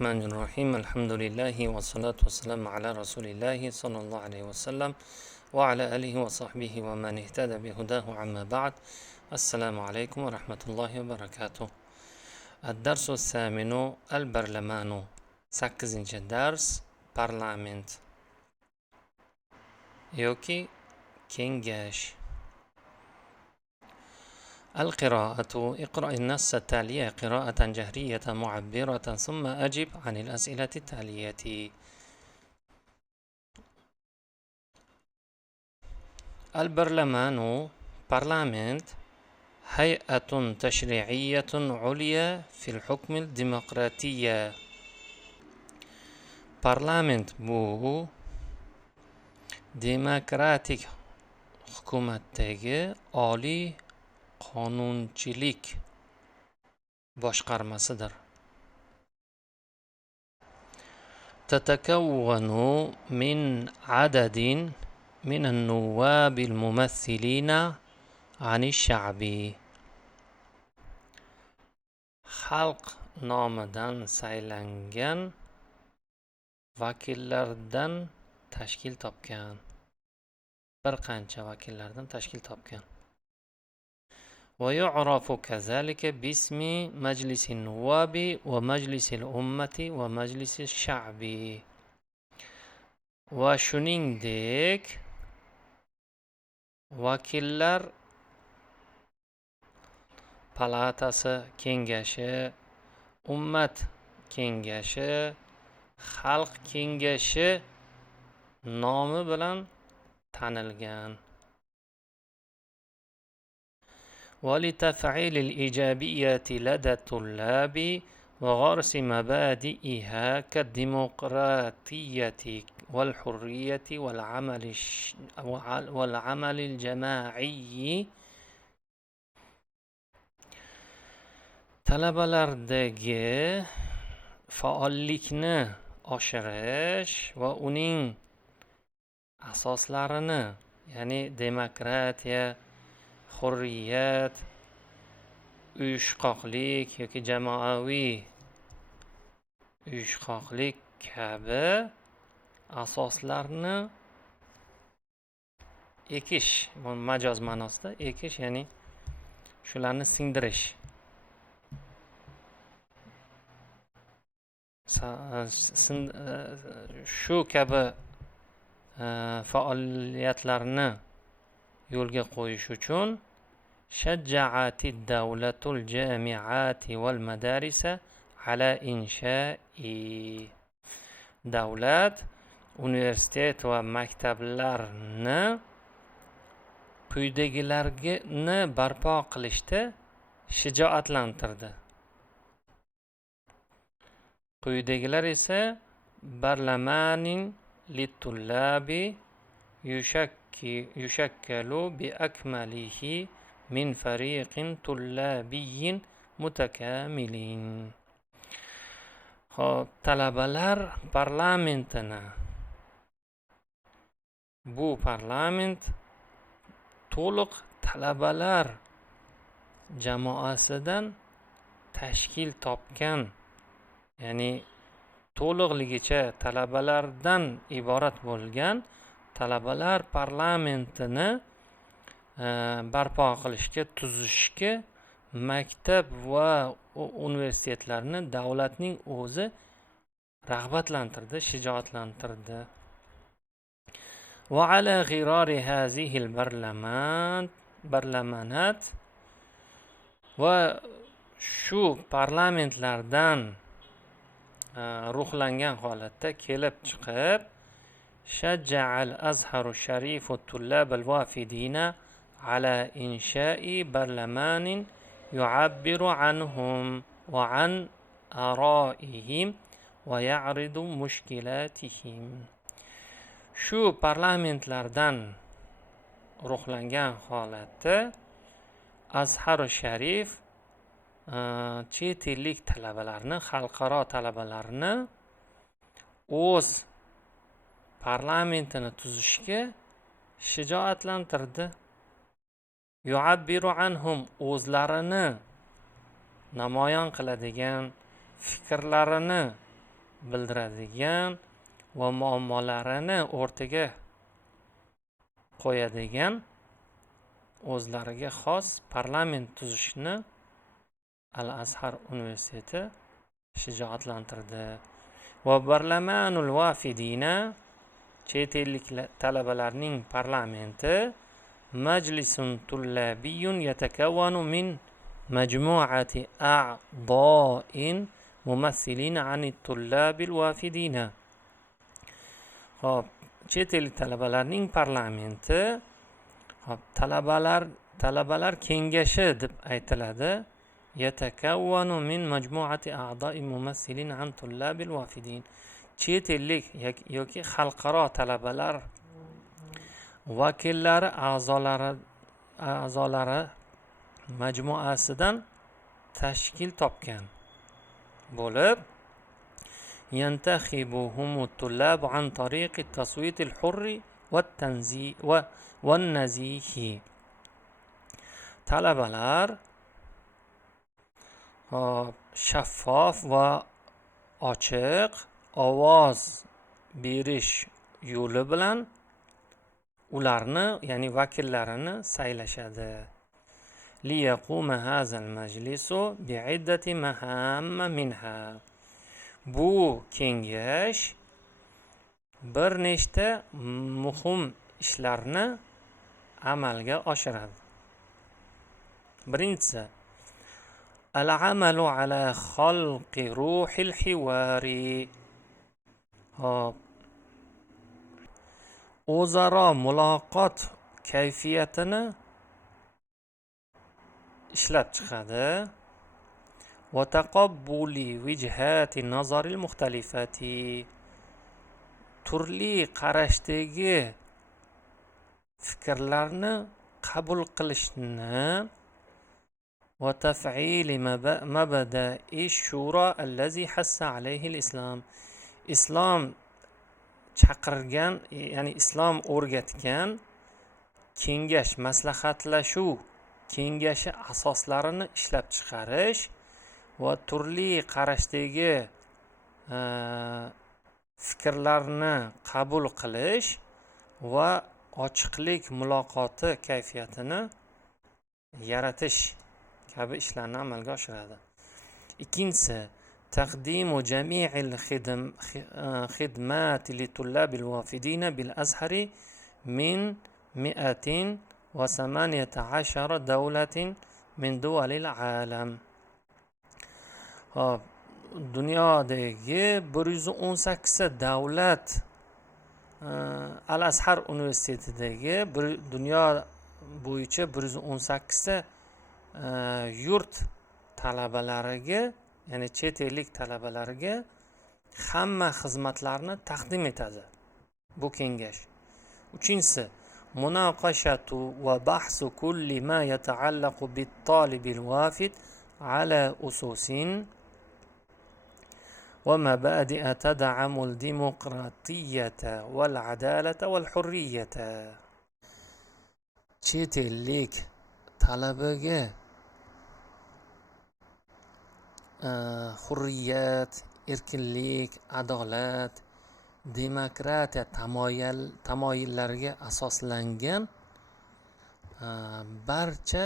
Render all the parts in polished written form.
الرحمن الرحيم الحمد لله والصلاة والسلام على رسول الله صلى الله عليه وسلم وعلى آله وصحبه ومن اهتدى بهداه عما بعد. السلام عليكم ورحمة الله وبركاته. الدرس الثامن البرلمان. 8 dars parlament yoki kengash. القراءة: اقرأ النص التالي قراءة جهرية معبرة ثم أجب عن الأسئلة التالية. البرلمان بارلمنت هيئة تشريعية عليا في الحكم الديمقراطي. بارلمنت bu demokratik hukumatdagi oliy qonunchilik boshqarmasidir. تتكون من عدد من النواب الممثلين عن الشعب. xalq nomidan saylangan vakillardan tashkil topgan. bir qancha vakillardan tashkil topgan. ويعرف كذلك باسم مجلس النواب ومجلس الأمة ومجلس الشعب. وشنينغديك vakillar palatasi kengashi, ummat kengashi, xalq kengashi nomi bilan tanilgan. ولتفعيل الإيجابية لدى الطلاب وغرس مبادئها كالديمقراطية والحرية والعمل الجماعي. talabalardagi faollikni oshirish va uning asoslarini, ya'ni demokratiya, hurriyat, uyushqoqlik yoki jamoaviy uyushqoqlik kabi asoslarni ekish, majoz ma'nosida ekish, ya'ni shularni singdirish. Shu kabi faoliyatlarni yo'lga qo'yish uchun شجعت الدولة الجامعات والمدارس على إنشاء. davlat universitet va maktablarni quyidagilarni barpo qilishda shijoatlantirdi. quyidagilar esa barlamanin littullabi yushakkalu bi akmalihi min fariqin tullabiyyin mutakamilin. Talabalar parlamentini, bu parlament to'liq talabalar jamoasidan tashkil topgan, ya'ni to'liqligicha talabalardan iborat bo'lgan talabalar parlamentini barpo qilishga, tuzishga maktab va universitetlarni davlatning o'zi rag'batlantirdi, shijoatlantirdi. وعلى غرار هذه البرلمانات va shu parlamentlardan ruhlangan holatda kelib chiqib شجع الأزهر الشريف الطلاب الوافدين على إنشاء برلمان يعبر عنهم وعن آرائهم ويعرض مشكلاتهم. shu parlamentlardan ruhlangan holatda Azhar Sharif chet ellik talabalarni, xalqaro talabalarni o'z parlamentini tuzishga shijoatlantirdi. yuabbiru anhum, o'zlarini namoyon qiladigan fikrlarini bildiradigan va muammolarini o'rtaga qo'yadigan o'zlariga xos parlament tuzishni Al-Azhar universiteti shijoatlantirdi. Va barlamanul vafidina, chet ellik talabalarning parlamenti, majlisun tullabiyun yatakawwanu min majmu'ati a'da'in mumassilina anit tullabil vafidina. Hop, chet ellik talabalarning parlamenti, hop, talabalar kengashi deb aytiladi. Yatakawwanu min majmu'ati a'da'in mumassilina an tullabil vafidin. Chet ellik yoki xalqaro talabalar vakillari a'zolari majmuasidan tashkil topgan bo'lib, yantakhibuhumu tullabu an tariqi taswitil hurri wan nazihi. Talabalar shaffof va ochiq ovoz berish yo'li bilan ularni, ya'ni vakillarini saylashadi. Liyaquma hazal majlisu bi'iddati mahamma minha. Bu kengash bir nechta muhim ishlarni amalga oshiradi. Birinchisi, al-amalu ala xalqi ruhil hiwari. O'zaro muloqot kayfiyatini ishlab chiqadi. Va taqabbuli wijhati nazaril muxtalifati. Turli qarashdagi fikrlarni qabul qilishni va taf'ili mabda'i shura allazi hassa alayhi al-islam. Islom chaqirgan, ya'ni islom o'rgatgan kengash, maslahatlashuv kengashi asoslarini ishlab chiqarish va turli qarashdagi fikrlarni qabul qilish va ochiqlik muloqoti kayfiyatini yaratish kabi ishlarni amalga oshiradi. Ikkinchisi, taqdimu jami'il xidmat li tullabil vafidina bil azhari min 118 davlatin min duvalil alam. Dunyodagi 118 davlat, Al-Azhar universitetidagi dunyo bo'yicha 118 yurt talabalariga, ya'ni chet ellik talabalariga hamma xizmatlarni taqdim etadi bu kengash. Uchinchisi, munaqashatu va bahsu kulli ma yata'allaqu bit talibil vafid ala ususin va mabadi'a tad'amul demokratiyyata wal adalata wal hurriyata. Chet ellik talabaga hurriyat, erkinlik, adolat, demokratiya tamoyillariga asoslangan barcha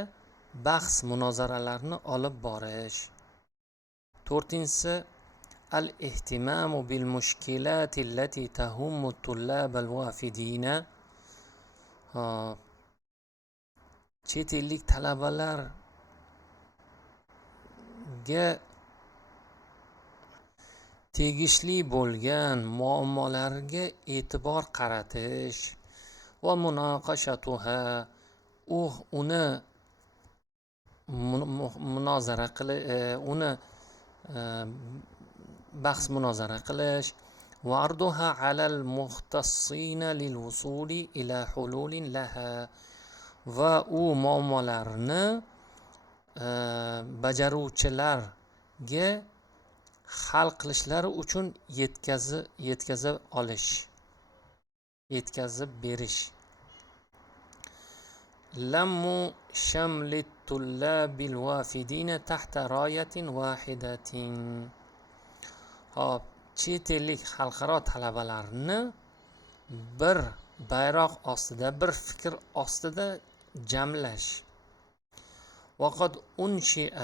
bahs munozaralarni olib borish. To'rtinchisi, al-ihtimamu bil mushkilati allati tahummu tullab al-wafidina. Chet ellik talabalarga tegishli bo'lgan muammolarga e'tibor qaratish va munoqashatuha, uni munozara qilish, uni bahs munozara qilish va arduha alal muxtassina lil wusuli ila hululin laha, va u muammolarni bajaruvchilarga hal qilishlari uchun yetkazib berish. Lammu shamlit tullabil wafidina tahta royatin wahidatin. Hop, chet ellik xalqaro talabalarni bir bayroq ostida, bir fikr ostida jamlash. وقد أنشئ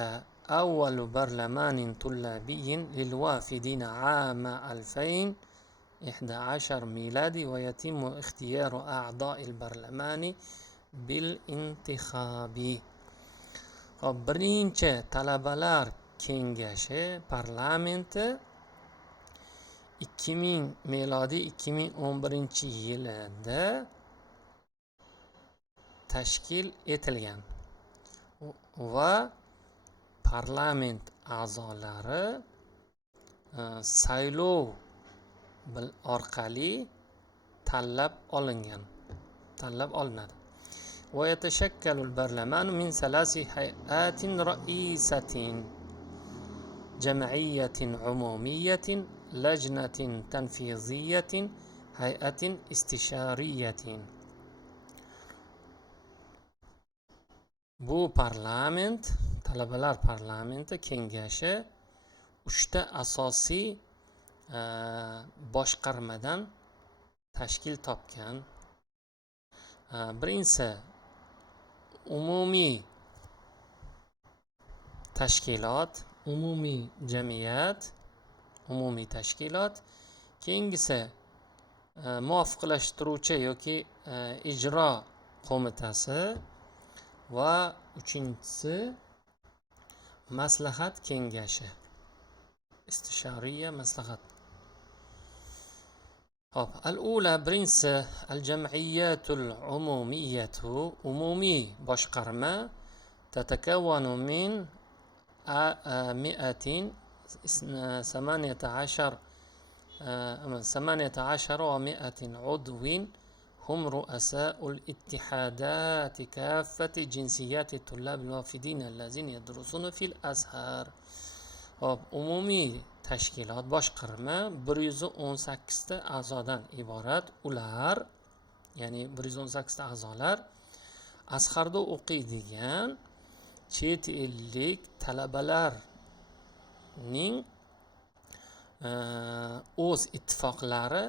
أول برلمان طلابي للوافدين عام 2011 ميلادي ويتم اختيار أعضاء البرلمان بالانتخاب. birinchi talabalar kengashi parlamenti 2011 yilida tashkil etilgan va parlament a'zolari saylov orqali tanlab olinadi. ويتشكل البرلمان من 3 هيئات رئيسة: جمعية عمومية، لجنة تنفيذية، هيئة استشارية. Bu parlament, talabalar parlamenti kengashi 3 asosiy boshqarmadan tashkil topgan. Birinchisi umumiy tashkilot, umumiy jamiyat, umumiy tashkilot. Keyingisi muvofiqlashtiruvchi yoki ijro qo'mitasi va uchinchisi maslahat kengashi, istishoriya maslahat. Hop, al-ula birinchisi al-jam'iyatul umumiyatu, umumiy boshqarma, tatakawwanu min 18 و100 عضو هم رؤساء الاتحادات كافة جنسيات الطلاب الوافدين الذين يدرسون في الأزهر. umumiy tashkilot boshqarma 118 ta a'zodan iborat. Ular, ya'ni 118 ta a'zolar Azharda o'qiydigan chet ellik talabalarning o'z ittifoqlari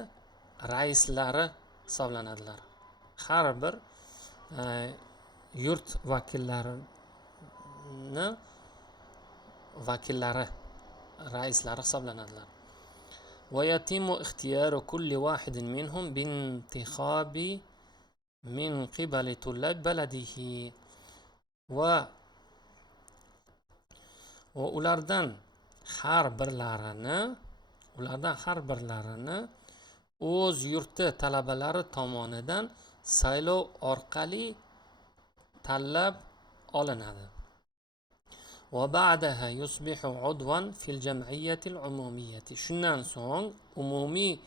raislari hisoblanadilar. Har bir yurt vakillari raislari hisoblanadilar. ويتم اختيار كل واحد منهم بانتخاب من قبل طلاب بلده. va ulardan har birlarini o'z yurti talabalari tomonidan saylov orqali tanlab olinadi. وبعدها يصبح عضوا في الجمعية العمومية. Shundan so'ng umumiy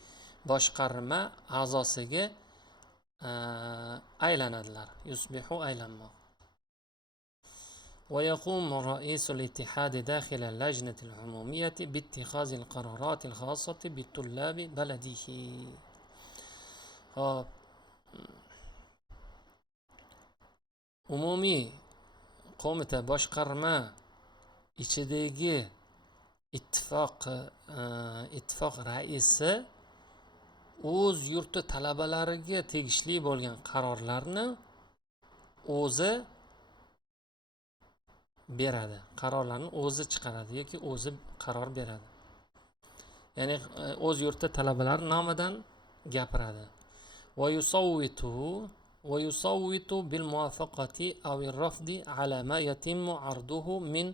boshqarma a'zosiga aylanadilar. Yusbihu aylanmoq. ويقوم رئيس الاتحاد داخل اللجنة العمومية باتخاذ القرارات الخاصة بالطلاب بلده. umumiy qo'mita boshqarma ichidagi ittifoq raisi o'z yurti talabalariga tegishli bo'lgan qarorlarni o'zi beradi, qarorlarni o'zi chiqaradi yoki o'zi qaror beradi. Ya'ni o'z yurti talabalari nomidan gapiradi. ويصوت بالموافقة أو الرفض على ما يتم عرضه من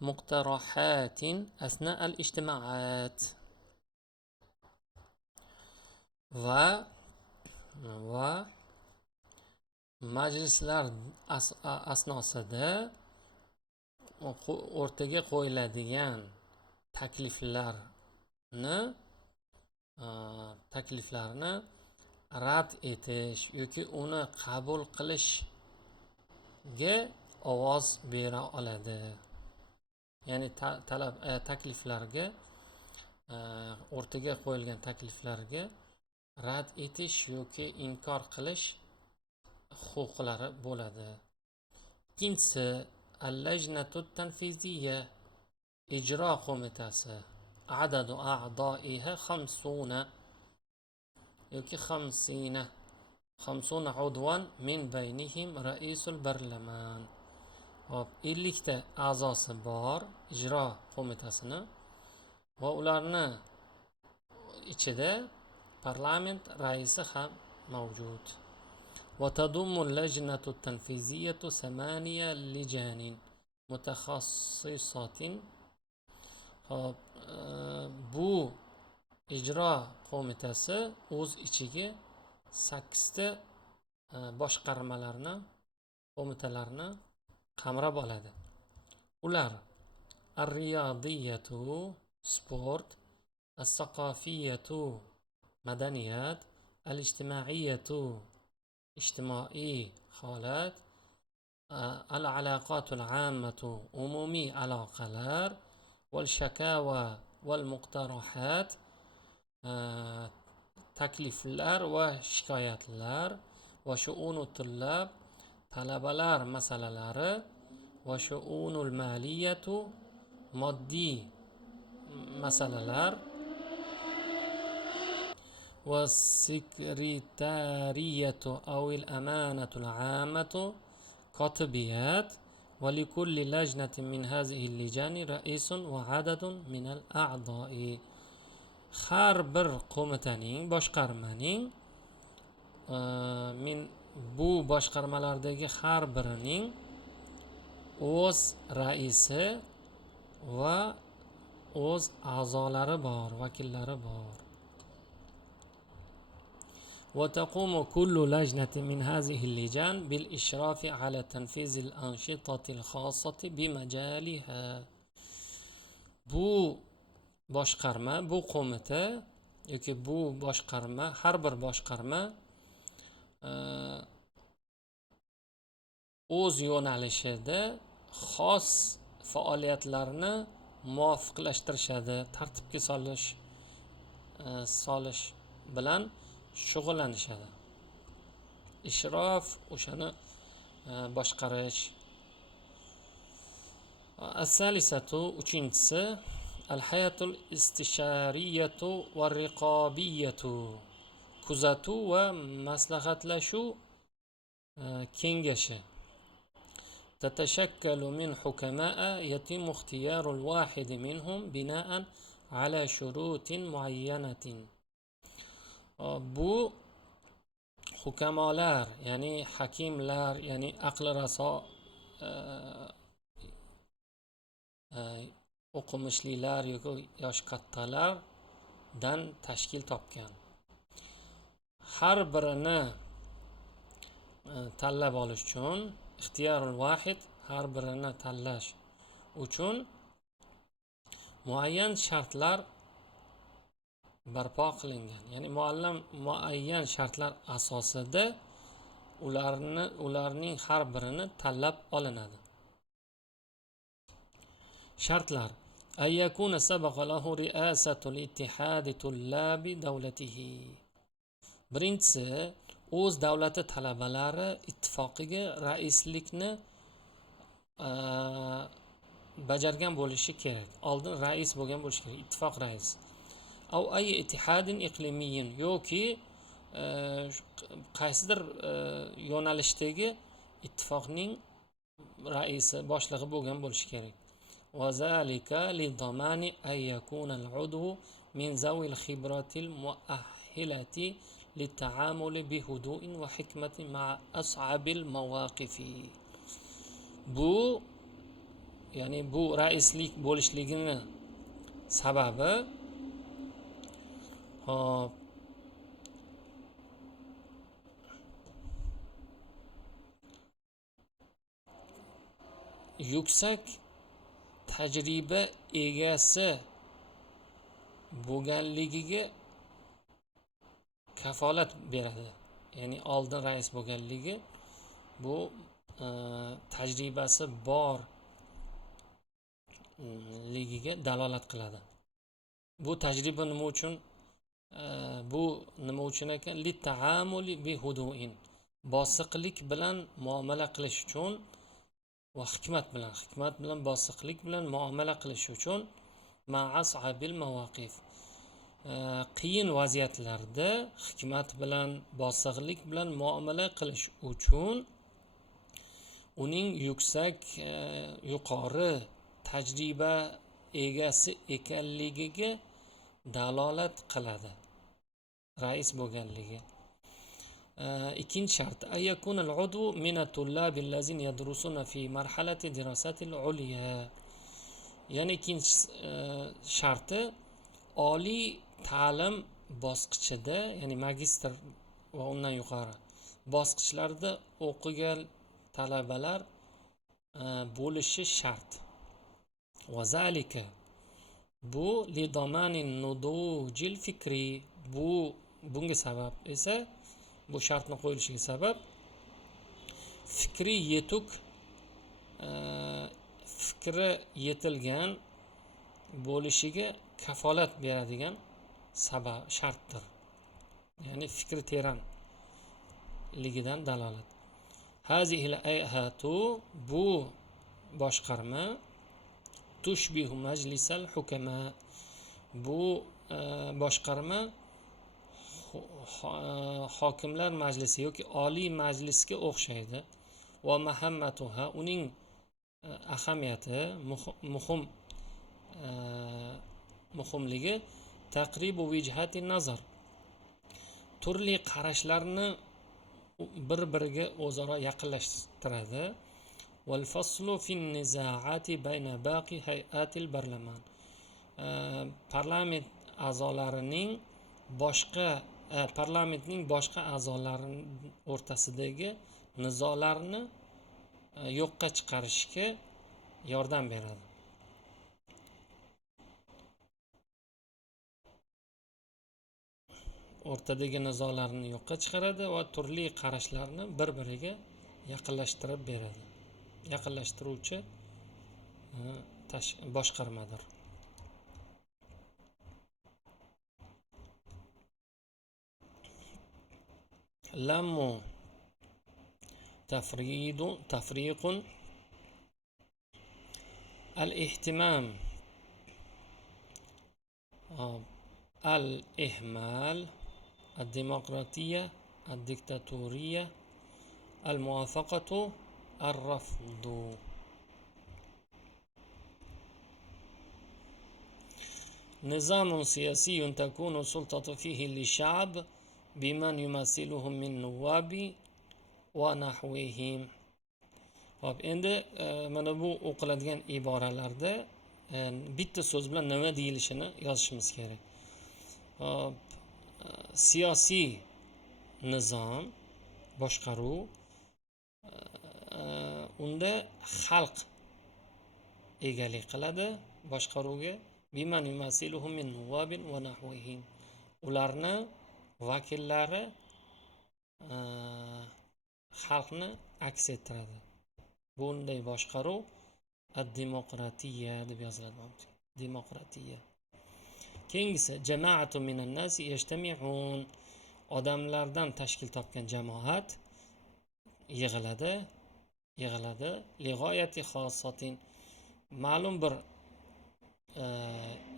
مقترحات أثناء الاجتماعات. va majlislar asnosida o'rtaga qo'yiladigan takliflarni rad etish yoki uni qabul qilishga ovoz bera oladi. Ya'ni takliflarga, o'rtaga qo'yilgan takliflarga rad etish yoki inkor qilish huquqlari bo'ladi. Ikkinchisi al-lajnatut tanfiziyya, ijro qo'mitasi. adadu a'daiha 50 yoki 50 50 udvan min baynihim raisul barlaman. Hop, 50 ta a'zosi bor ijro qo'mitasini va ularni ichida parlament raisi ham mavjud. وتضم اللجنة التنفيذية 8 لجان متخصصة. Bu ijro qo'mitasi o'z ichiga 8 ta boshqarmalarni, qo'mitalarni qamrab oladi. Ular ar-riyadiyatu sport, as-saqafiyatu madaniyat, al-ijtimaiyatu ijtimoiy holat, al-alaqatul ammatu umumiy aloqalar, val shakawa val muqtarohat takliflar va shikoyatlar, va shu'unu tullab talabalar masalalari, va shu'unul maliyatu moddiy masalalar, va sekretariyatu avil amanatul ammatu kotibiyat. ولكل لجنة من هذه اللجان رئيس وعدد من الأعضاء. har bir qo'mitaning, boshqarmaning bu boshqarmalardagi har birining o'z raisi va o'z a'zolari bor, vakillari bor. وتقوم كل لجنة من هذه اللجان بالإشراف على تنفيذ الأنشطة الخاصة بمجالها. Bu boshqarma, bu qo'mita yoki bu boshqarma, har bir boshqarma o'z yo'nalishida xos faoliyatlarni muvofiqlashtirishadi, tartibga solish bilan shug'ullanishadi. Ishrof o'shani boshqarish. As-salisatu uchinchisi al-hayatul istishariyatu va riqobiyatu, kuzatuv va maslahatlashuv kengashi. تتشكل من حكماء يتم اختيار الواحد منهم بناء على شروط معينة. Bu hukamolar, ya'ni hakimlar, ya'ni aqli raso o'qimishlilar yoki yosh kattalardan tashkil topgan. Har birini tanlab olish uchun ixtiyorul vahid, har birini tanlash uchun muayyan shartlar barpo qilingan. Ya'ni muayyan shartlar asosida ularning har birini tanlab olinadi. Shartlar: ayyakuna sabaqa lahu ri'asatul ittihadi tullabi davlatihi. Birinchisi, o'z davlati talabalari ittifoqiga raislikni bajargan bo'lishi kerak. Oldin rais bo'lgan bo'lishi kerak, ittifoq raisi. Av ay ittihadin iqlimiyin, yoki qaysidir yo'nalishdagi ittifoqning raisi, boshlig'i bo'lgan bo'lishi kerak. Va zalika lidamani ay yakuna al-udwu min zawil khibratil muahhilati litaamuli bihudu'in va hikmatin ma'a as'abil mawaqifi. Bu, ya'ni bu raislik bo'lishligini sababi yuksak tajriba egasi bo'lganligiga kafolat beradi. Ya'ni oldin rais bo'lganligi bu tajribasi borligiga dalolat qiladi. Bu tajriba nima uchun? Bu nima uchun ekan? Li ta'amuli bi hudu'in, bosiqlik bilan muomala qilish uchun va hikmat bilan bosiqlik bilan muomala qilish uchun مع أصعب المواقف. qiyin vaziyatlarda hikmat bilan, bosiqlik bilan muomala qilish uchun uning yuqori tajriba egasi ekanligiga dalolat qiladi, rais bo'lganligi. ikkinchi shart: ayakuna al-udwu min at-tullab allazina yadrusuna fi marhalati dirasati al-ulya. Ya'ni ikkinchi sharti oliy ta'lim bosqichida, ya'ni magistr va undan yuqori bosqichlarda o'qigan talabalar bo'lishi shart. Va zalika, bu lidomanin nudujil fikri, bunga sabab esa, bu shartni qo'yilishiga sabab fikriy yetuk, fikri yetilgan bo'lishiga kafolat beradigan sabab shartdir. Ya'ni fikri teranligidan dalolat. Hazihil ayhatu, bu boshqarma, tushbihu majlisal hukama, bu boshqarma hokimlar majlisi yoki oliy majlisga o'xshaydi. Va mahammatuha, uning ahamiyati, muhimligi taqribu vijhati nazar, turli qarashlarni bir-biriga o'zaro yaqinlashtiradi. Wal faslu fin nizaati bayna baqi hayatil barlaman, parlament a'zolarining parlamentning boshqa a'zolari o'rtasidagi nizolarni yo'qqa chiqarishga yordam beradi. O'rtadagi nizolarni yo'qqa chiqaradi va turli qarashlarni bir-biriga yaqinlashtirib beradi. Yaqinlashtiruvchi boshqarmadir. Lammu tafriqun al-ihtimam al-ihmal ad-demokratiya ad-diktatoriya al-muwafaqatu ar-rafdu. Nizamun siyasiyun takunu sultatu fihi lish-sha'b biman yumassiluhum min nuwabi va nahwihim. Hop, endi mana bu o'qiladigan iboralarda bitta so'z bilan nima deyilishini yozishimiz kerak. Hop, siyosiy nizom, boshqaruv, unda xalq egalik qiladi boshqaruvga. Biman yumassiluhum min nuwabin va nahwihim, ularni vakillari xalqni aks ettiradi. Bunday boshqaruv ad-demokratiya deb yoziladi. Demokratiya. Keyingisi jama'atu minan nasi yajtami'un, odamlardan tashkil topgan jamoat yig'iladi li g'oyati xossatin, ma'lum bir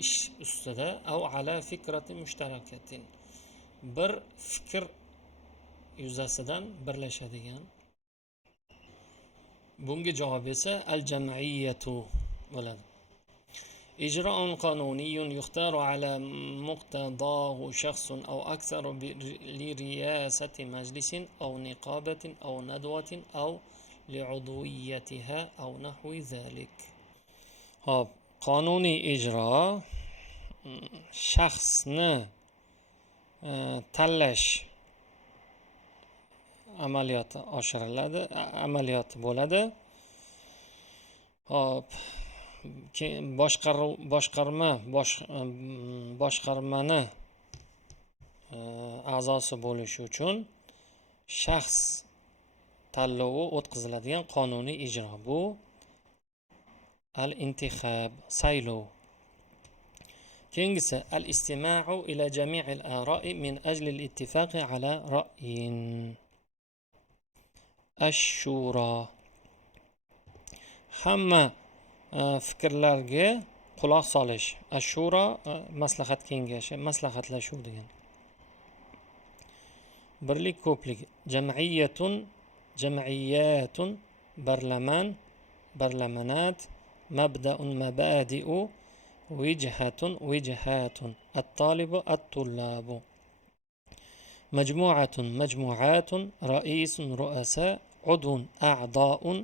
ish ustida, av ala fikrati mushtarakatin, bir fikr yuzasidan birlashadigan. Bunga javob esa al-jam'iyatu bo'ladi. Ijro'un qonuniyyun yuxtaru ala muqtadahu shakhsun aw aktharu li riyasati majlisin aw niqabatin aw nadwatin aw li'udwiyyatiha aw nahwi zalik. Hop, qonuniy ijro shaxsni tanlash amaliyoti amaliyoti bo'ladi. Hop, boshqarmani a'zosi bo'lish uchun shaxs tanlovi o'tkaziladigan qonuniy ijro. Bu al-intixab, saylov. Keyingisi al-istima'u ila jami'il ara'i min ajli al-ittifaqi ala ra'yin. Ash-shura, hamma fikrlarga quloq solish. Ashura maslahat kengashi, maslahatlashuv degan. Birlik, ko'plik. Jam'iyatun, jam'iyatun, barlaman, barlamanat, mabda'un, mabadi'u, wijhatun, wijhatun, at-talibu, at-tullabu. Majmu'atun, majmu'atun, ra'isun, ru'asa, udun, a'da'un,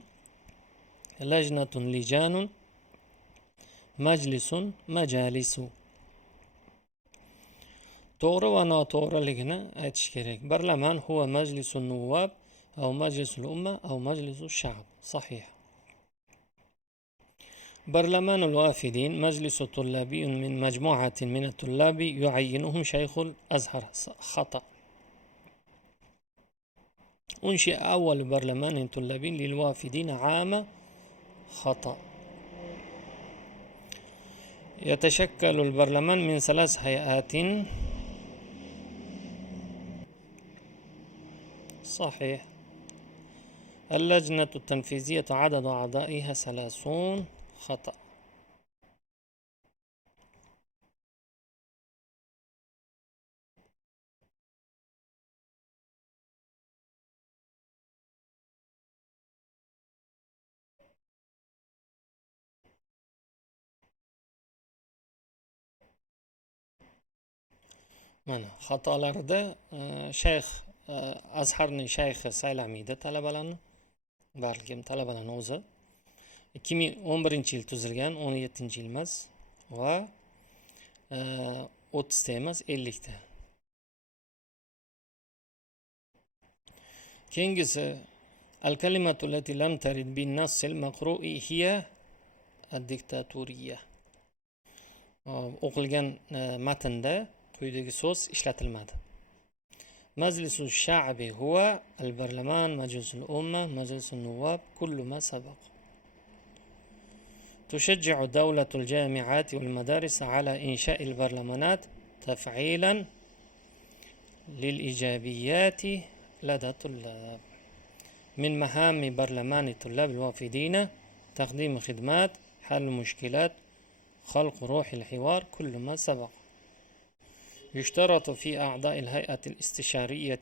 lajnatun, lijanun, majlisun, majalisu. To'g'ri va noto'g'riligini aytish kerak. Barlaman huwa majlisun nuwab أو مجلس الأمة أو مجلس الشعب. صحيح. برلمان الوافدين مجلس طلابي من مجموعة من الطلاب يعينهم شيخ الأزهر. خطأ. أنشئ أول برلمان طلابي للوافدين عام. خطأ. يتشكل البرلمان من 3 هيئات. صحيح. اللجنة التنفيذية عدد أعضائها 30. خطأ. Mana xatolarda shayx Azharning shayxi saylamaydi talabalarni. Balkim talabalarning o'zi 2011-yil tuzilgan, 17-yil emas va 30 ta emas, 50 ta. Keyingisi al-kalimatu allati lam tarid bin-nass al-maqru'i hiya ad-diktaturiyya. O'qilgan matnda quyidagi so'z ishlatilmadi. Majlisu sha'bi huwa al-barlaman, majlisul umma, majlisun nuwab, kullu ma sabaq. تشجع دولة الجامعات والمدارس على إنشاء البرلمانات تفعيلا للإيجابيات لدى الطلاب. من مهام برلمان الطلاب الوافدين تقديم خدمات، حل المشكلات، خلق روح الحوار، كل ما سبق. يشترط في أعضاء الهيئة الاستشارية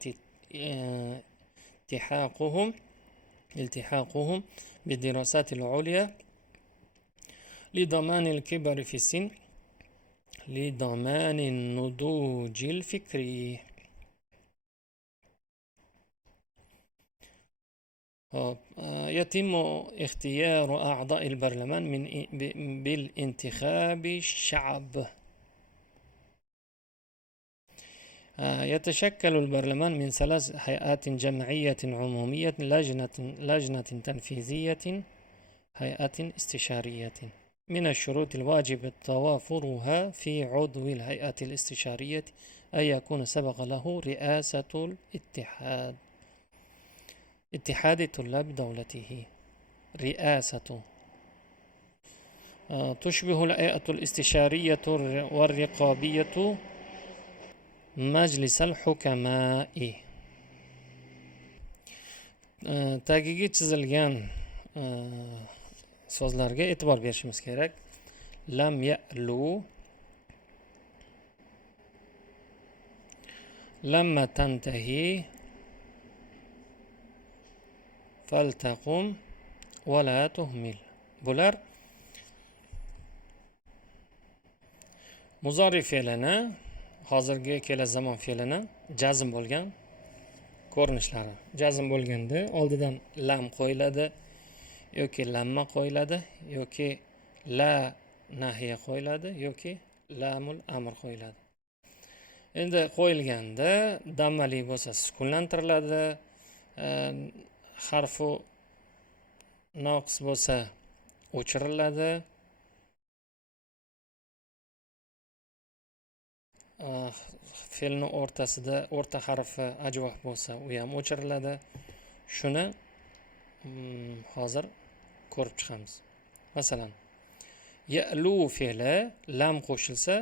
التحاقهم بالدراسات العليا لضمان الكبر في السن، لضمان النضوج الفكري. يتم اختيار أعضاء البرلمان بالانتخاب الشعب. يتشكل البرلمان من 3 هيئات جمعية عمومية، لجنة تنفيذية، هيئة استشارية. من الشروط الواجب توافرها في عضو الهيئة الاستشارية أن يكون سبق له رئاسة اتحاد طلاب دولته. رئاسة. تشبه الهيئة الاستشارية والرقابية مجلس الحكماء. tagiga chizilgan so'zlarga e'tibor berishimiz kerak. Lam ya'lu, lamma tantahi, faltaqum va la tuhmil. Bular muzori fe'lini, hozirgi kelazamon fe'lini jazm bo'lgan ko'rinishlari. Jazm bo'lganda oldidan lam qo'yiladi yoki lamma qo'yiladi yoki la nahiya qo'yiladi yoki lamul amr qo'yiladi. Endi qo'yilganda dammali bo'lsa sukunlantiriladi, harfu noqis bo'lsa o'chiriladi, fe'lni o'rtasida o'rta harfi ajvoh bo'lsa u ham o'chiriladi. Shuni hozir ko'rib chiqamiz. Masalan, ya'lu fe'li lam qo'shilsa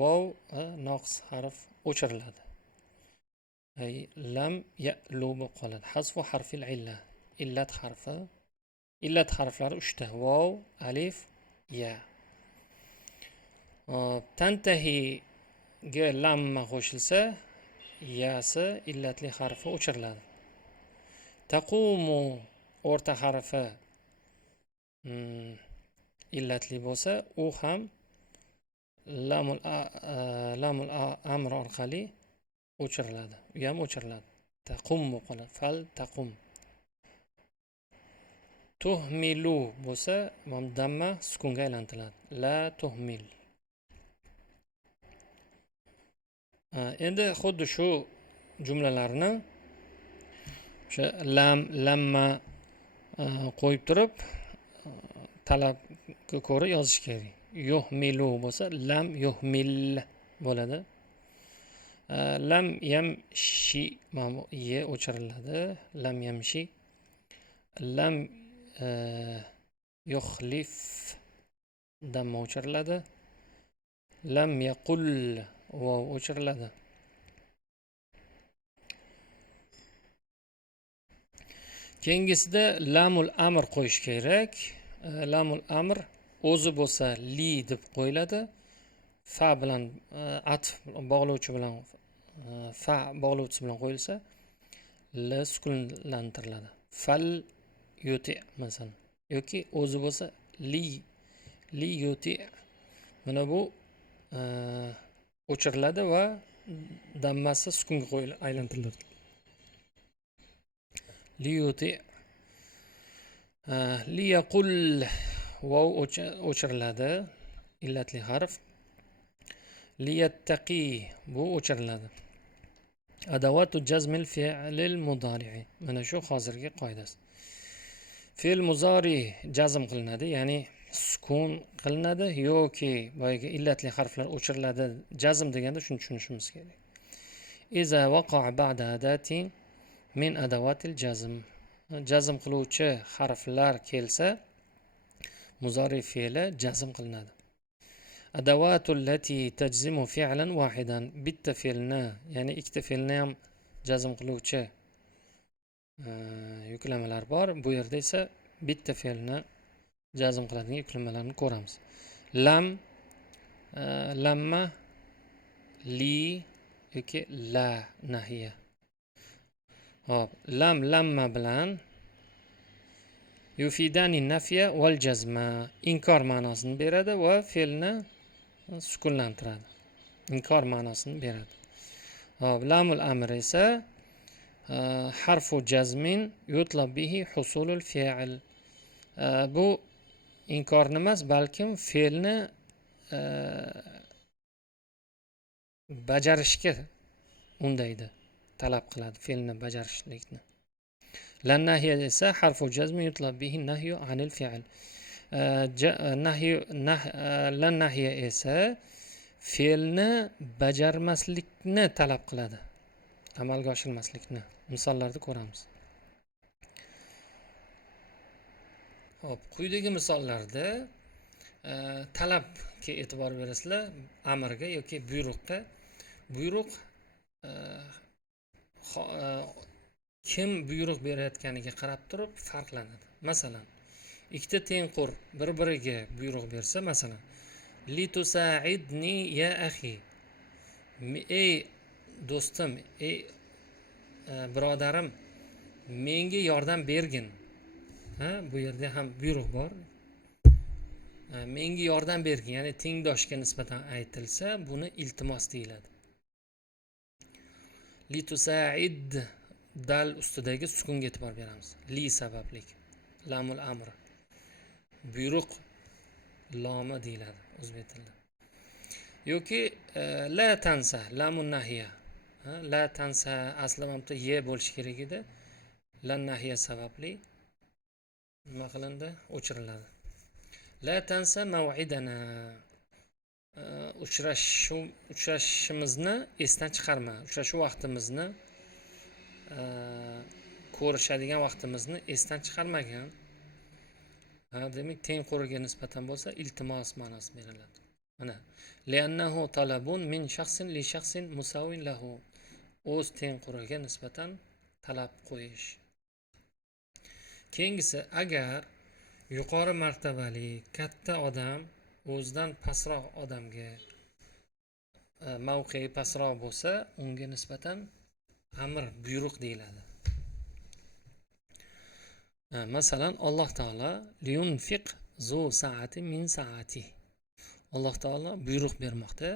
vav noqis harf o'chiriladi. Lam ya'lu bo'lib qoladi. Hasfu harfil illa. Illat harfi. Illat harflari 3 ta. Vav, alif, ya. Tantahiga lamma qo'shilsa, yasi illatli harfi o'chiriladi. Taqumu o'rta harfi illatli bo'lsa, u ham lamul amr orqali o'chiriladi. U ham o'chiriladi. Taqum qoladi. Fal taqum. Tuhmilu bo'lsa, damma sukunga aylantiriladi. La tuhmil. Endi xuddi shu jumlalarni o'sha lamma qo'yib turib talabga ko'ra yozish kerak. Yuhmilu bo'lsa, lam yuhmil bo'ladi. Lam yamshi ye o'chiriladi. Lam yamshi. Lam yuxlif damma o'chiriladi. Lam yaqul vav o'chiriladi. Keyingisida lamul amr qo'yish kerak. Lamul amr o'zi bo'lsa li deb qo'yiladi. Fa bilan atf bog'lovchi bilan fa bog'lovchisi bilan qo'yilsa, l sukunlantiriladi. Fal yuti masalan yoki o'zi bo'lsa li yuti. Mana bu o'chiriladi va dammasi sukunga aylantiriladi. Li yuti. Li yaqul vav o'chiriladi, illatli harf. Li yattaqi bu o'chiriladi. Adavatu jazmil fi'lil mudari'i. Mana shu hozirgi qoidasi. Fe'l muzari jazm qilinadi, ya'ni sukun qilinadi yoki boyagi illatli harflar o'chiriladi. Jazm deganda shuni tushunishimiz kerak. Iza waqa'a ba'da adatin min adawatil jazm. Jazm qiluvchi harflar kelsa, muzari fe'li jazm qilinadi. Adavatul lati tajzimu fi'lan wahidan. Bitta fe'lni, ya'ni ikkita fe'lni ham jazm qiluvchi yuklamalar bor. Bu yerda esa bitta fe'lni jazm qiladigan yuklamalarni ko'ramiz. Lam, lamma, li yoki la nahiya. Hop, lamma bilan yufidani nafiya val jazma inkor ma'nosini beradi va fe'lni sukunlantiradi. Inkor ma'nosini beradi. Hop, lamul amr esa harfu jazmin yutlab bihi husulul fi'l. Bu inkorni emas, balkim fe'lni bajarishga undaydi, talab qiladi fe'lni bajarishlikni. Lan nahiya esa harfu jazmi yutlab bihi nahyu anil fi'l. Lan nahiya esa fe'lni bajarmaslikni talab qiladi, amalga oshirmaslikni. Misollarda ko'ramiz. Hop, quyidagi misollarda talabga e'tibor berasizlar, amirga yoki buyruqqa. Buyruq kim buyruq berayotganiga qarab turib farqlanadi. Masalan, ikkita tengqur bir-biriga buyruq bersa, masalan, li tusaidni ya akhi. Ey do'stim, ey birodarim, menga yordam bergin. Bu yerda ham buyruq bor. Menga yordam bergin, ya'ni tengdoshga nisbatan aytilsa, buni iltimos deyiladi. Li tusaid dal ustidagi sukunga e'tibor beramiz. Li sabablik. Lamul amr. Buyruq lomi deyiladi o'zbek tilida. Yoki la tansa, lamun nahiya. La tansa aslamda ye bo'lish kerak edi. Lan nahiya sababli nima qilindi? O'chiriladi. La tansa mav'idana. Uchrashishimizni esdan chiqarma. Uchrashuv vaqtimizni, ko'rishadigan vaqtimizni esdan chiqarmagan. Demak, tengqurga nisbatan bo'lsa, iltimos ma'nosi beriladi. Mana, li'annahu talabun min shaxsin li shaxsin musawin lahu. O'z tengquriga nisbatan talab qo'yish. Keyingisi, agar yuqori martabali katta odam o'zidan pastroq odamga mavqei pastroq bo'lsa, unga nisbatan amr, buyruq deyiladi. Masalan, Alloh taolo liyunfiq zu saati min saati. Alloh taolo buyruq bermoqda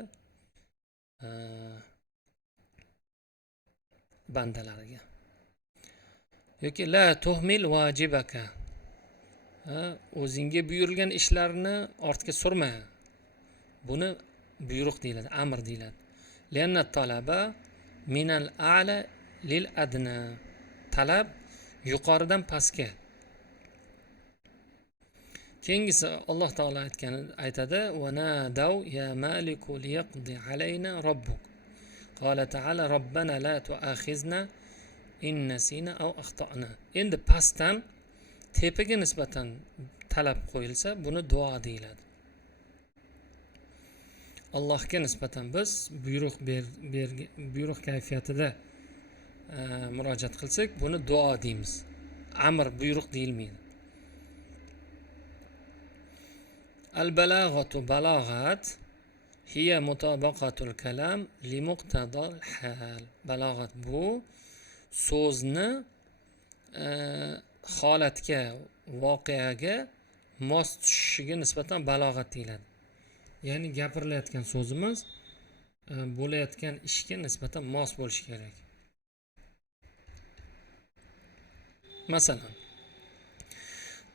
bandalariga. Yoki la tuhmil vajibaka. O'zingga buyurilgan ishlarni ortga surma. Buni buyruq deyiladi, amr deyiladi. Lianna talaba minal a'la lil adna. Talab yuqoridan pastga. Keyingisi Alloh taolo aytadi: "Va nadaw ya maliku liyaqdi alayna robbuk." Qala ta'ala: "Robbana la tu'akhizna in nasina aw akhtana." Endi pastdan tepaga nisbatan talab qo'yilsa, buni duo deyiladi. Allohga nisbatan biz buyruq kayfiyatida murojaat qilsak, buni duo deymiz. Amr, buyruq deyilmaydi. Al-balaghatu balaghat hiya mutabaqatul kalam li muqtadal hal. Balaghat bu so'zni holatga, voqeaga mos tushishiga nisbatan balog'at deyiladi. Ya'ni gapirilayotgan so'zimiz bo'layotgan ishga nisbatan mos bo'lishi kerak. Masalan,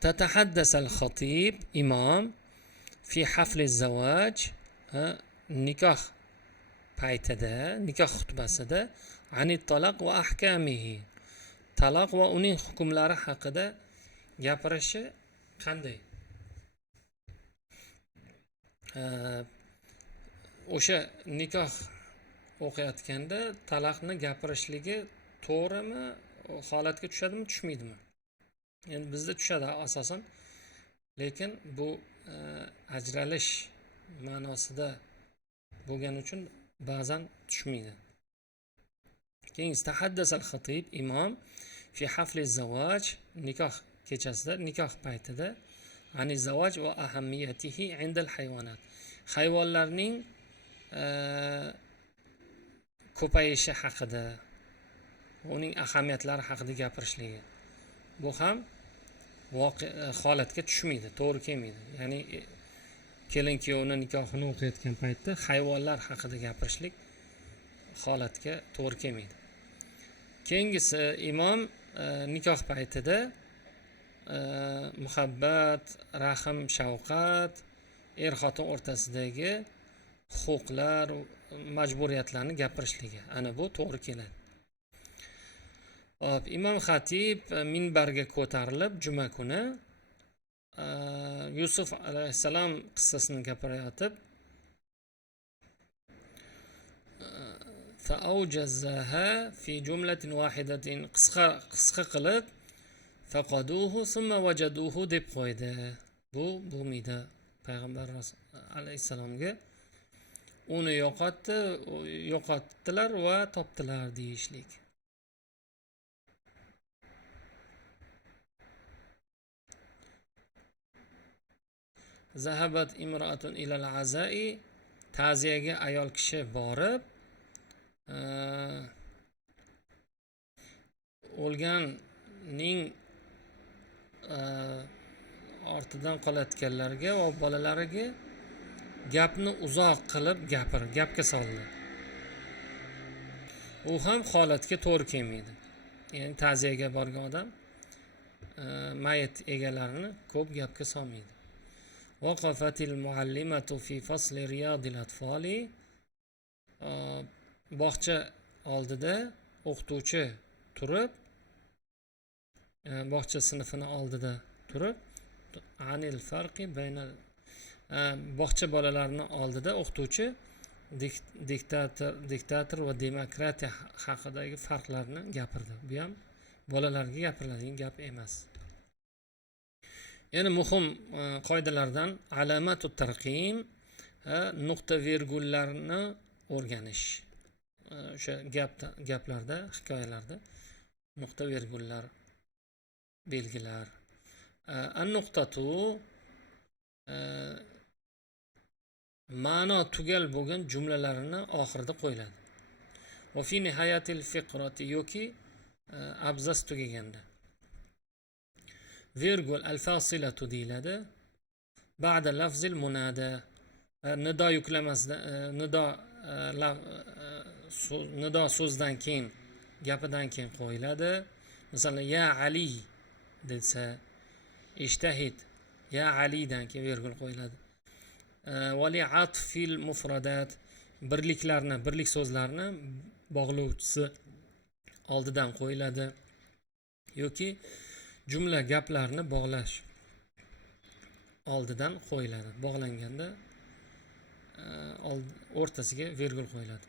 tatahaddas al-khatib imom fi hafli zavoj, nikoh paytida, nikoh xutbasida anit talaq va ahkamihi, taloq va uning hukmlari haqida gapirishi qanday? O'sha nikoh o'qiyotganda taloqni gapirishligi to'g'rimi, holatga tushadimi, tushmaydimi? Endi bizda tushadi asosan, lekin bu ajralish ma'nosida bo'lgani uchun ba'zan tushmaydi. Keyingi tahaddas al-xatib imom fi hafli zavoj, nikoh kechasida, nikoh paytida ani zavoj va ahamiyatihi indal hayvonat. Hayvonlarning ko'payishi haqida, uning ahamiyatlari haqida gapirishligi. Bu ham holatga tushmaydi, to'g'ri kelmaydi. Ya'ni kelin kuyovni nikohini o'qiyotgan paytda hayvonlar haqida gapirishlik holatga to'g'ri kelmaydi. Keyingisi imom nikoh paytida muhabbat, rahm, shafqat, er-xotin o'rtasidagi huquqlar, majburiyatlarni gapirishligi. Ana bu to'g'ri keladi. Imom xatib minbarga ko'tarilib juma kuni Yusuf alayhissalom qissasini gapirayotib, fa'awjazaha fi jumlatin wahidatin, qisqa qilib faqaduhu summa wajaduhu deb qo'ydi. Bu bo'lmaydi. Payg'ambar alayhissalomga uni yo'qotdilar va topdilar deyishlik. Zahabat imroatun ilal azai, ta'ziyaga ayol kishi borib o'lganning ortidan qolayotganlarga va bolalariga gapni uzoq qilib gapga soldi. U ham holatga to'g'ri kelmaydi. Ya'ni ta'ziyaga borgan odam mayit egalarini ko'p gapga solmaydi. Waqafatil muallimatu fi fasli riyadil atfali, bog'cha oldida o'qituvchi turib, bog'cha sinfini oldida turib, anil farqi baynal, bog'cha bolalarini oldida o'qituvchi diktator va demokratiya haqidagi farqlarni gapirdi. Bu ham bolalarga gapiriladigan gap emas. Yana muhim qoidalardan alamatut tarqim, nuqta virgullarni o'rganish. O'sha gaplarda, hikoyalarda nuqta virgullar, belgilar. An-nuqtatu ma'no tugal bo'lgan jumlalarini oxirida qo'yiladi. Va fi nihayatil fiqrati yoki abzas tugaganda. Virgul al-fasilatu deyiladi. Ba'da lafzil munada. Nido yuklamasida nido so'zdan keyin, gapidan keyin qo'yiladi. Masalan, ya Ali desa, ishtahid, ya Alidan keyin virgul qo'yiladi. Va li atfil mufradat, birlik so'zlarni bog'lovchisi oldidan qo'yiladi yoki jumla gaplarni bog'lash oldidan qo'yiladi. Bog'langanda o'rtasiga virgul qo'yiladi.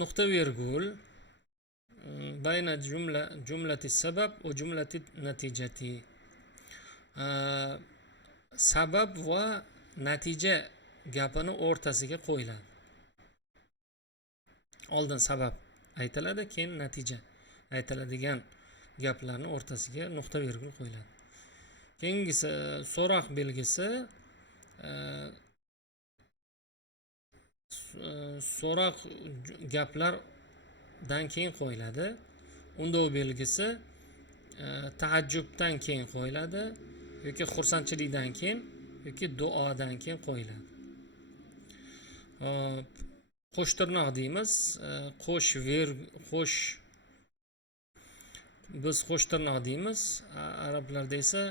Nuqta virgul bayna jumlati sabab va jumlati natijati. Sabab va natija gapini o'rtasiga qo'yiladi. Oldin sabab aytiladi, keyin natija aytiladigan gaplarni o'rtasiga nuqta virgul qo'yiladi. Keyingisi so'roq belgisi. So'roq gaplardan keyin qo'yiladi. Undov belgisi taajjubdan keyin qo'yiladi yoki xursandchilikdan keyin yoki duodan keyin qo'yiladi. Qo'shtirnoq deymiz. Biz qo'shtirnoq deymiz. Arablarda esa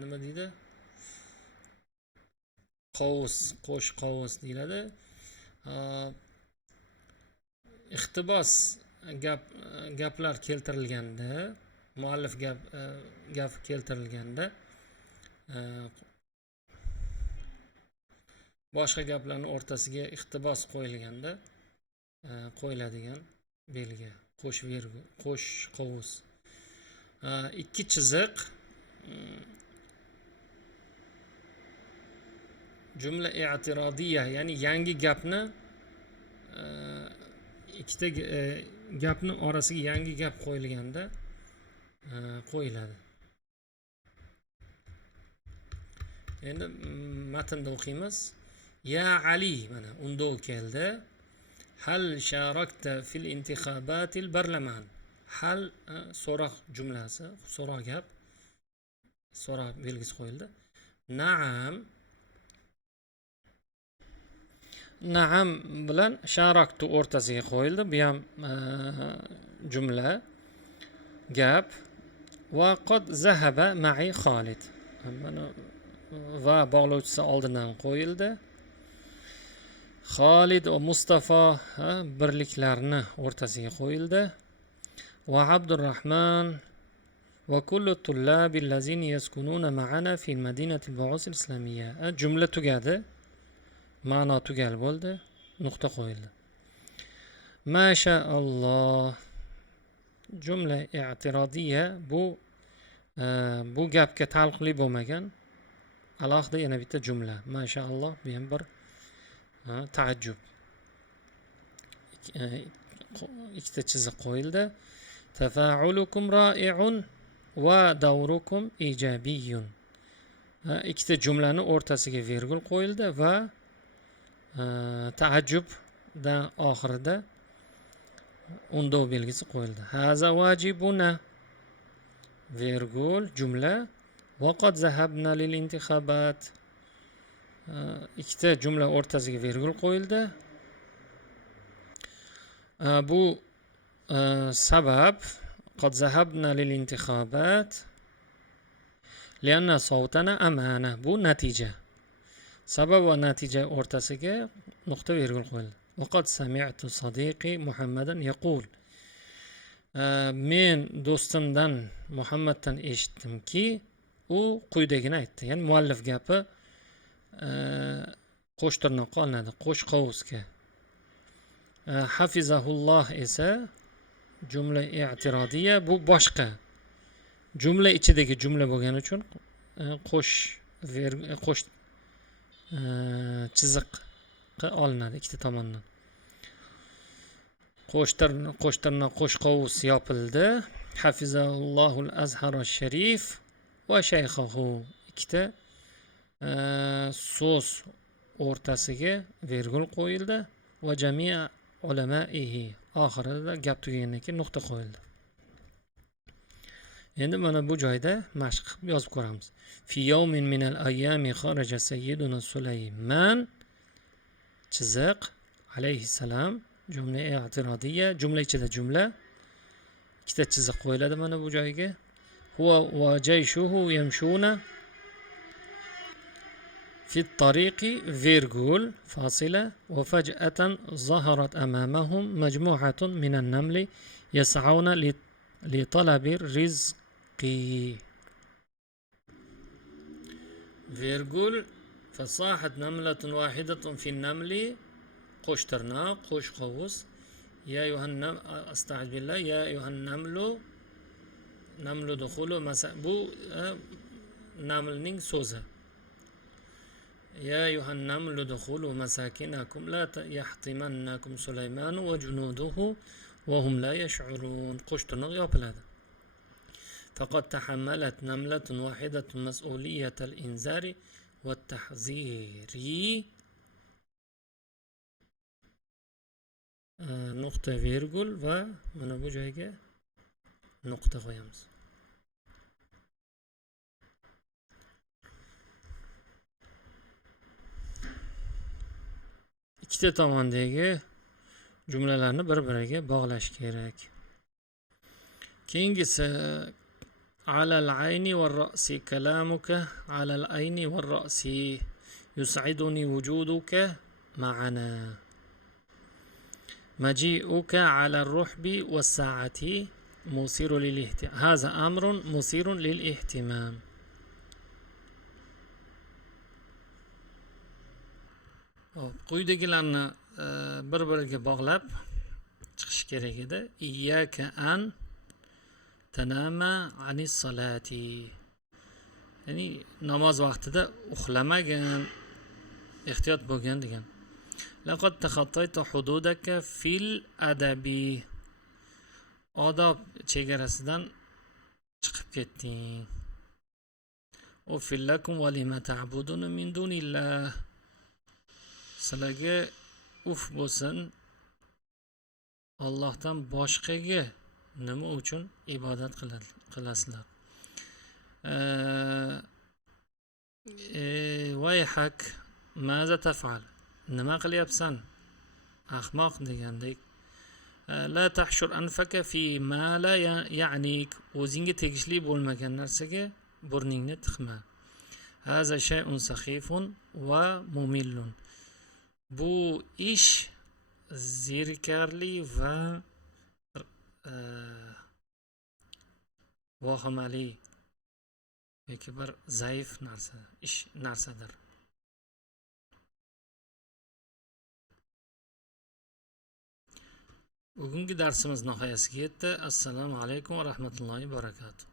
nima deydi? Qo'sh deyiladi. Iqtibos gaplar keltirilganda, muallif gap keltirilganda boshqa gaplarning o'rtasiga iqtibos qo'yilganda qo'yiladigan belgi qo'sh qovus. Ikki chiziq jumla i'tirodiya, ya'ni yangi gapni ikkita gapni orasiga yangi gap qo'yilganda qo'yiladi. Endi matnda o'qiymiz. Ya Ali, mana undov keldi. Hal sharakta fil intikhabatil barlaman. Hal so'roq jumlasi, so'roq gap, so'roq belgisi qo'yildi. Na'am bilan sharaktu o'rtasiga qo'yildi. Bu ham jumla gap. Va qad zahaba ma'i Xolid. Mana va bog'lovchisi oldidan qo'yildi. Xolid va Mustafa birliklarni o'rtasiga qo'yildi. Va Abdurrahman va kullu tullabi allazina yaskununa ma'ana fi al-madinati al-bu'us al-islamiyya. Jumla tugadi. Ma'no tugal bo'ldi. Nuqta qo'yildi. Mashaalloh. Jumla i'tirodiya bu gapga taalluqli bo'lmagan alohida yana bitta jumla. Mashaalloh bu ham bir taajjub. Ikkita chiziq qo'yildi. Tafa'ulukum ra'i'un va davrukum ijobiyyun. Ikkita jumlani o'rtasiga virgul qo'yildi va taajjubdan oxirida undov belgisi qo'yildi. Haza vajibuna virgul jumla va qad zahabna lil intikhabat. Ikkita jumla o'rtasiga virgul qo'yildi. Bu sabab qad zahabna lil intikhabat lianna sawtana amana. Bu natija. Sabab va natija o'rtasiga nuqta virgul qo'yildi. Vaqad sami'tu sadiqi Muhammadan yaqul. Men do'stimdan Muhammaddan eshitdimki, u quyidagini aytdi. Ya'ni muallif gapi qo'shtirnoqqa olinadi, qo'sh qovusga. Hafizahulloh esa jumla i'tirodiya, bu boshqa. Jumla ichidagi jumla bo'lgani uchun qo'sh chiziqqa olinadi ikkita tomondan. Qo'shtirnoq qo'sh qovus yopildi. Hafizahullohul azhar ash-sharif va shayxahu. Ikkita so'z o'rtasiga virgul qo'yildi va jamia ulamaihi oxirida gap tugagandan keyin nuqta qo'yildi. Endi mana bu joyda mashq qilib yozib ko'ramiz. Fi yawmin minal ayyami kharaja sayyiduna Sulayman chiziq alayhissalom jumla i'tirodiyya, jumla ichida jumla, ikkita chiziq qo'yiladi mana bu joyga. Huwa va jayshuhu yamshuna في الطريق فيرغول فاصلة وفجأة ظهرت أمامهم مجموعة من النمل يسعون لطلب الرزق. فيرغول فصاحت نملة واحدة في النمل قشترنا قش قوس يا أيها النمل أستعذ بالله يا أيها النمل نمل دخول بو نمل نين سوزة يا أيها النمل ادخلوا مساكنكم لا يحطمنكم سليمان وجنوده وهم لا يشعرون. قشتنا يابلاد. فقد تحملت نملة واحدة مسؤولية الإنذار والتحذير. نقطة فيرجول و من bu joyga nuqta qo'yamiz. Ikkita tomondagi jumlalarni bir-biriga bog'lash kerak. Keyingisi alal ayni va ra'si kalamuka alal ayni va ra'si yus'iduni wujuduka ma'ana maji'uka ala ar-ruhbi was-sa'ati musiru lil-ihtimam. Hadha amrun musirun lil-ihtimam. Quyidagilarni bir-biriga bog'lab chiqish kerak edi. Iyyaka an tanama anis salati. Ya'ni namoz vaqtida uxlamagin, ehtiyot bo'lgin degan. Laqad takhattayta hududaka fil adabi. Odob chegarasidan chiqib ketding. Ufillakum va lima ta'buduna min dunillah. Sizlarga uf bo'lsin, Allohdan boshqaga nima uchun ibodat qilasizlar? Vayhak maza taf'al? Nima qilyapsan? Ahmoq degandek. La tahshur anfaka fi ma la ya'nik. O'zingga tegishli bo'lmagan narsaga burningni tiqma. Haza shay'un sakhifun va mumillun. Bu ish zerikarli va vahimali yoki bir zaif narsadir. Bugungi darsimiz nihoyasiga yetdi. Assalomu alaykum va rahmatullohi va barakatuh.